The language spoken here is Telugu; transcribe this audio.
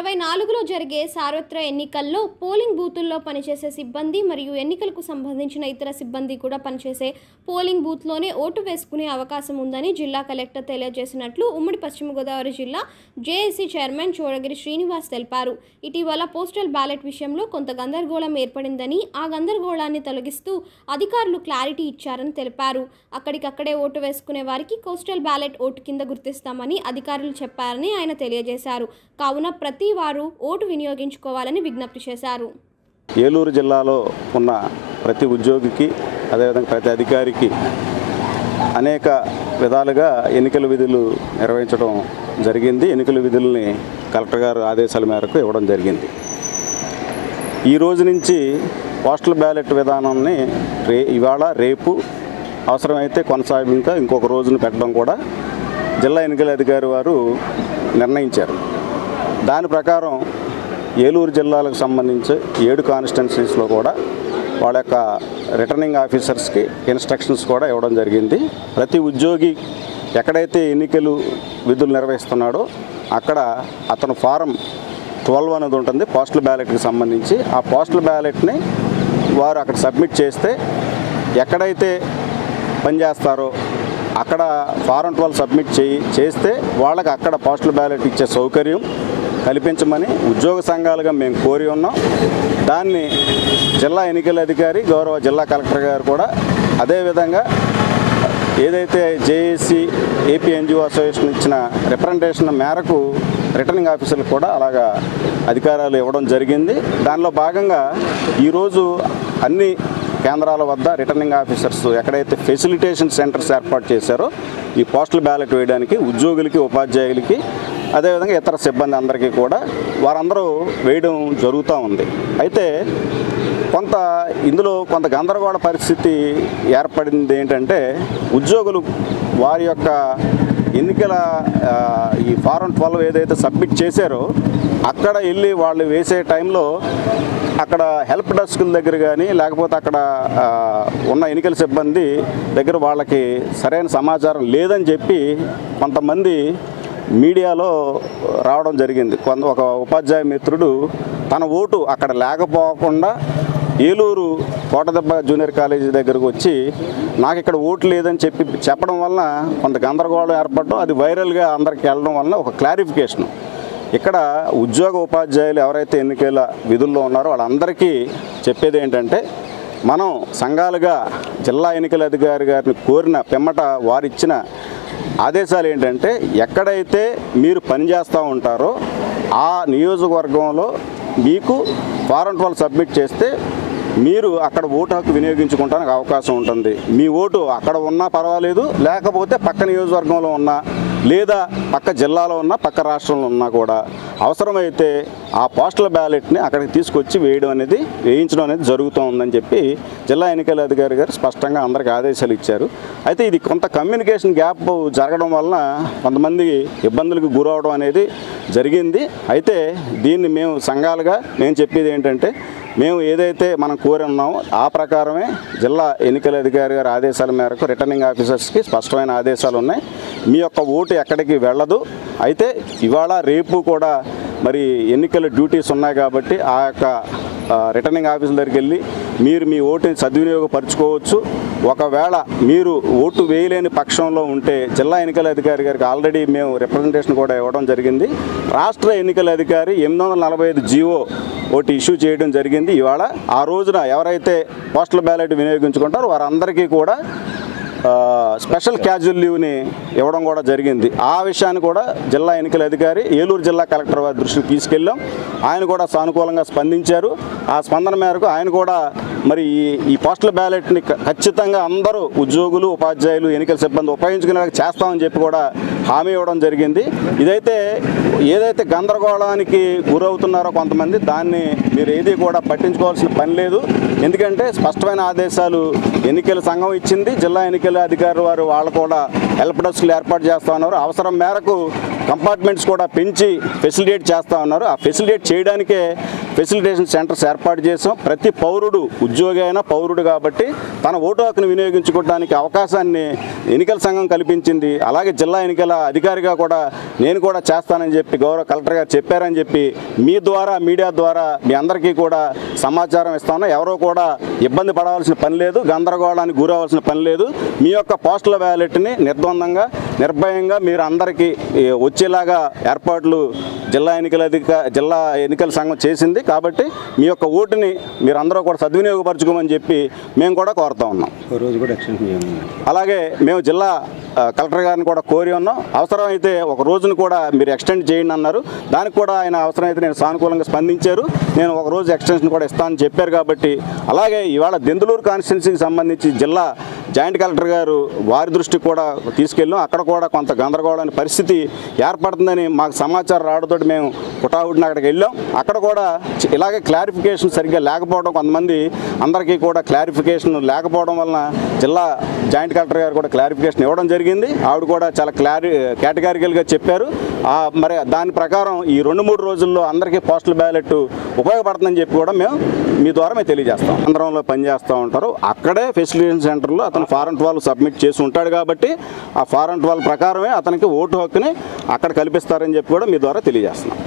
2024లో జరిగే సార్వత్రిక ఎన్నికల్లో పోలింగ్ బూతుల్లో పనిచేసే సిబ్బంది మరియు ఎన్నికలకు సంబంధించిన ఇతర సిబ్బంది కూడా పనిచేసే పోలింగ్ బూత్లోనే ఓటు వేసుకునే అవకాశం ఉందని జిల్లా కలెక్టర్ తెలియజేసినట్లు ఉమ్మడి పశ్చిమ గోదావరి జిల్లా జేఏసీ చైర్మన్ చోడగిరి శ్రీనివాస్ తెలిపారు. ఇటీవల పోస్టల్ బ్యాలెట్ విషయంలో కొంత గందరగోళం ఏర్పడిందని, ఆ గందరగోళాన్ని తొలగిస్తూ అధికారులు క్లారిటీ ఇచ్చారని తెలిపారు. అక్కడికక్కడే ఓటు వేసుకునే వారికి పోస్టల్ బ్యాలెట్ ఓటు కింద గుర్తిస్తామని అధికారులు చెప్పారని ఆయన తెలియజేశారు. కావున ప్రతి వారు ఓటు వినియోగించుకోవాలని విజ్ఞప్తి చేశారు. ఏలూరు జిల్లాలో ఉన్న ప్రతి ఉద్యోగికి అదేవిధంగా ప్రతి అధికారికి అనేక విధాలుగా ఎన్నికల విధులు నిర్వహించడం జరిగింది. ఎన్నికల విధుల్ని కలెక్టర్ గారు ఆదేశాల మేరకు ఇవ్వడం జరిగింది. ఈ రోజు నుంచి పోస్టల్ బ్యాలెట్ విధానాన్ని ఇవాళ రేపు అవసరమైతే కొనసాగింకా ఇంకొక రోజును పెట్టడం కూడా జిల్లా ఎన్నికల అధికారి వారు నిర్ణయించారు. దాని ప్రకారం ఏలూరు జిల్లాలకు సంబంధించి 7 కాన్స్టిట్యున్సీస్లో కూడా వాళ్ళ యొక్క రిటర్నింగ్ ఆఫీసర్స్కి ఇన్స్ట్రక్షన్స్ కూడా ఇవ్వడం జరిగింది. ప్రతి ఉద్యోగి ఎక్కడైతే ఎన్నికలు విధులు నిర్వహిస్తున్నాడో అక్కడ అతను ఫారం 12 అనేది ఉంటుంది పోస్టల్ బ్యాలెట్కి సంబంధించి. ఆ పోస్టల్ బ్యాలెట్ని వారు అక్కడ సబ్మిట్ చేస్తే ఎక్కడైతే పనిచేస్తారో అక్కడ ఫారం 12 సబ్మిట్ చేస్తే వాళ్ళకి అక్కడ పోస్టల్ బ్యాలెట్ ఇచ్చే సౌకర్యం కల్పించమని ఉద్యోగ సంఘాలుగా మేము కోరి ఉన్నాం. దాన్ని జిల్లా ఎన్నికల అధికారి గౌరవ జిల్లా కలెక్టర్ గారు కూడా అదేవిధంగా ఏదైతే జేఏసీ ఏపీ ఎన్జిఓ అసోసియేషన్ ఇచ్చిన రిప్రజెంటేషన్ మేరకు రిటర్నింగ్ ఆఫీసర్లకు కూడా అలాగా అధికారాలు ఇవ్వడం జరిగింది. దానిలో భాగంగా ఈరోజు అన్ని కేంద్రాల వద్ద రిటర్నింగ్ ఆఫీసర్స్ ఎక్కడైతే ఫెసిలిటేషన్ సెంటర్స్ ఏర్పాటు చేశారో ఈ పోస్టల్ బ్యాలెట్ వేయడానికి ఉద్యోగులకి, ఉపాధ్యాయులకి, అదేవిధంగా ఇతర సిబ్బంది అందరికీ కూడా వారందరూ వేయడం జరుగుతూ ఉంది. అయితే ఇందులో కొంత గందరగోళ పరిస్థితి ఏర్పడింది. ఏంటంటే ఉద్యోగులు వారి యొక్క ఎన్నికల ఈ ఫారం 12 ఏదైతే సబ్మిట్ చేశారో అక్కడ వెళ్ళి వాళ్ళు వేసే టైంలో అక్కడ హెల్ప్ డెస్క్ల దగ్గర కానీ లేకపోతే అక్కడ ఉన్న ఎన్నికల సిబ్బంది దగ్గర వాళ్ళకి సరైన సమాచారం లేదని చెప్పి కొంతమంది మీడియాలో రావడం జరిగింది. ఒక ఉపాధ్యాయ మిత్రుడు తన ఓటు అక్కడ లేకపోకుండా ఏలూరు కోటదెబ్బ జూనియర్ కాలేజీ దగ్గరకు వచ్చి నాకు ఇక్కడ ఓటు లేదని చెప్పడం వలన కొంత గందరగోళం ఏర్పడడం, అది వైరల్గా అందరికి వెళ్ళడం వలన ఒక క్లారిఫికేషన్ ఇక్కడ ఉద్యోగ ఉపాధ్యాయులు ఎవరైతే ఎన్నికల విధుల్లో ఉన్నారో వాళ్ళందరికీ చెప్పేది ఏంటంటే, మనం సంఘాలుగా జిల్లా ఎన్నికల అధికారి గారిని కోరిన పిమ్మట వారిచ్చిన ఆదేశాలు ఏంటంటే, ఎక్కడైతే మీరు పనిచేస్తూ ఉంటారో ఆ నియోజకవర్గంలో మీకు ఫారం 12 సబ్మిట్ చేస్తే మీరు అక్కడ ఓటు హక్కు వినియోగించుకోవడానికి అవకాశం ఉంటుంది. మీ ఓటు అక్కడ ఉన్నా పర్వాలేదు, లేకపోతే పక్క నియోజకవర్గంలో ఉన్నా లేదా పక్క జిల్లాలో ఉన్నా పక్క రాష్ట్రంలో ఉన్నా కూడా అవసరమైతే ఆ పోస్టల్ బ్యాలెట్ని అక్కడికి తీసుకొచ్చి వేయించడం అనేది జరుగుతూ ఉందని చెప్పి జిల్లా ఎన్నికల అధికారి గారు స్పష్టంగా అందరికీ ఆదేశాలు ఇచ్చారు. అయితే ఇది కొంత కమ్యూనికేషన్ గ్యాప్ జరగడం వలన కొంతమంది ఇబ్బందులకు గురవడం అనేది జరిగింది. అయితే దీన్ని మేము సంఘాలుగా నేను చెప్పేది ఏంటంటే, మేము ఏదైతే మనం కోరి ఉన్నామో ఆ ప్రకారమే జిల్లా ఎన్నికల అధికారి గారి ఆదేశాల మేరకు రిటర్నింగ్ ఆఫీసర్స్కి స్పష్టమైన ఆదేశాలు ఉన్నాయి. మీ యొక్క ఓటు ఎక్కడికి వెళ్ళదు. అయితే ఇవాళ రేపు కూడా మరి ఎన్నికల డ్యూటీస్ ఉన్నాయి కాబట్టి ఆ యొక్క రిటర్నింగ్ ఆఫీసుల దగ్గరికి వెళ్ళి మీరు మీ ఓటుని సద్వినియోగపరచుకోవచ్చు. ఒకవేళ మీరు ఓటు వేయలేని పక్షంలో ఉంటే జిల్లా ఎన్నికల అధికారి గారికి ఆల్రెడీ మేము రిప్రజెంటేషన్ కూడా ఇవ్వడం జరిగింది. రాష్ట్ర ఎన్నికల అధికారి 845 జీవో ఒకటి ఇష్యూ చేయడం జరిగింది. ఇవాళ ఆ రోజున ఎవరైతే పోస్టల్ బ్యాలెట్ వినియోగించుకుంటారో వారందరికీ కూడా స్పెషల్ క్యాజువల్ లీవ్ని ఇవ్వడం కూడా జరిగింది. ఆ విషయాన్ని కూడా జిల్లా ఎన్నికల అధికారి ఏలూరు జిల్లా కలెక్టర్ వారి దృష్టికి తీసుకెళ్ళాం. ఆయన కూడా సానుకూలంగా స్పందించారు. ఆ స్పందన మేరకు ఆయన కూడా మరి ఈ పోస్టల్ బ్యాలెట్ని ఖచ్చితంగా అందరూ ఉద్యోగులు, ఉపాధ్యాయులు, ఎన్నికల సిబ్బంది ఉపయోగించుకునేలా చేస్తామని చెప్పి కూడా హామీ ఇవ్వడం జరిగింది. ఏదైతే గందరగోళానికి గురవుతున్నారో కొంతమంది, దాన్ని మీరు ఏది కూడా పట్టించుకోవాల్సిన పని లేదు. ఎందుకంటే స్పష్టమైన ఆదేశాలు ఎన్నికల సంఘం ఇచ్చింది. జిల్లా ఎన్నికల అధికారులు వారు వాళ్ళు కూడా హెల్ప్ డెస్క్లు ఏర్పాటు చేస్తూ ఉన్నారు. అవసరం మేరకు కంపార్ట్మెంట్స్ కూడా పెంచి ఫెసిలిటేట్ చేస్తూ ఉన్నారు. ఆ ఫెసిలిటేట్ చేయడానికే ఫెసిలిటేషన్ సెంటర్స్ ఏర్పాటు చేసాం. ప్రతి పౌరుడు, ఉద్యోగి అయినా పౌరుడు కాబట్టి తన ఓటు హక్కును వినియోగించుకోవడానికి అవకాశాన్ని ఎన్నికల సంఘం కల్పించింది. అలాగే జిల్లా ఎన్నికల అధికారిగా కూడా నేను కూడా చేస్తానని చెప్పి గౌరవ కలెక్టర్ గారు చెప్పారని చెప్పి మీ ద్వారా, మీడియా ద్వారా మీ అందరికీ కూడా సమాచారం ఇస్తాను. ఎవరో కూడా ఇబ్బంది పడవలసిన పని లేదు, గందరగోళానికి గురవలసిన పని లేదు. మీ యొక్క పోస్టల్ బ్యాలెట్ని నిర్ద్వందంగా, నిర్భయంగా మీరు అందరికీ వచ్చేలాగా ఏర్పాట్లు జిల్లా ఎన్నికల సంఘం చేసింది. కాబట్టి మీ యొక్క ఓటుని మీరు అందరూ కూడా సద్వినియోగపరచుకోమని చెప్పి మేము కూడా కోరుతా ఉన్నాం. అలాగే మేము జిల్లా కలెక్టర్ గారిని కూడా కోరి ఉన్నాం. అవసరమైతే ఒక రోజును కూడా మీరు ఎక్స్టెండ్ చేయండి అన్నారు. దానికి కూడా ఆయన అవసరమైతే నేను సానుకూలంగా స్పందించారు. నేను ఒక రోజు ఎక్స్టెన్షన్ కూడా ఇస్తానని చెప్పారు. కాబట్టి అలాగే ఇవాళ దెందులూరు కాన్స్టిట్యున్సీకి సంబంధించి జిల్లా జాయింట్ కలెక్టర్ గారు వారి దృష్టికి కూడా తీసుకెళ్ళాం. అక్కడ కూడా కొంత గందరగోళమైన పరిస్థితి ఏర్పడుతుందని మాకు సమాచారం రావడంతో మేము పుటావుడిని అక్కడికి వెళ్ళాం. అక్కడ కూడా ఇలాగే క్లారిఫికేషన్ సరిగ్గా లేకపోవడం, కొంతమంది అందరికీ కూడా క్లారిఫికేషన్ లేకపోవడం వలన జిల్లా జాయింట్ కలెక్టర్ గారు కూడా క్లారిఫికేషన్ ఇవ్వడం జరిగింది. ఆవిడ కూడా చాలా కేటగారికల్గా చెప్పారు. మరి దాని ప్రకారం ఈ 2-3 రోజుల్లో అందరికీ పోస్టల్ బ్యాలెట్ ఉపయోగపడుతుందని చెప్పి కూడా మీ ద్వారా మేము తెలియజేస్తాం. కేంద్రంలో పనిచేస్తూ ఉంటారు. అక్కడే ఫెసిలిటేషన్ సెంటర్లో అతను ఫారం 12 సబ్మిట్ చేసి ఉంటాడు కాబట్టి ఆ ఫారం 12 ప్రకారమే అతనికి ఓటు హక్కుని అక్కడ కల్పిస్తారని చెప్పి కూడా మీ ద్వారా తెలియజేస్తున్నాం.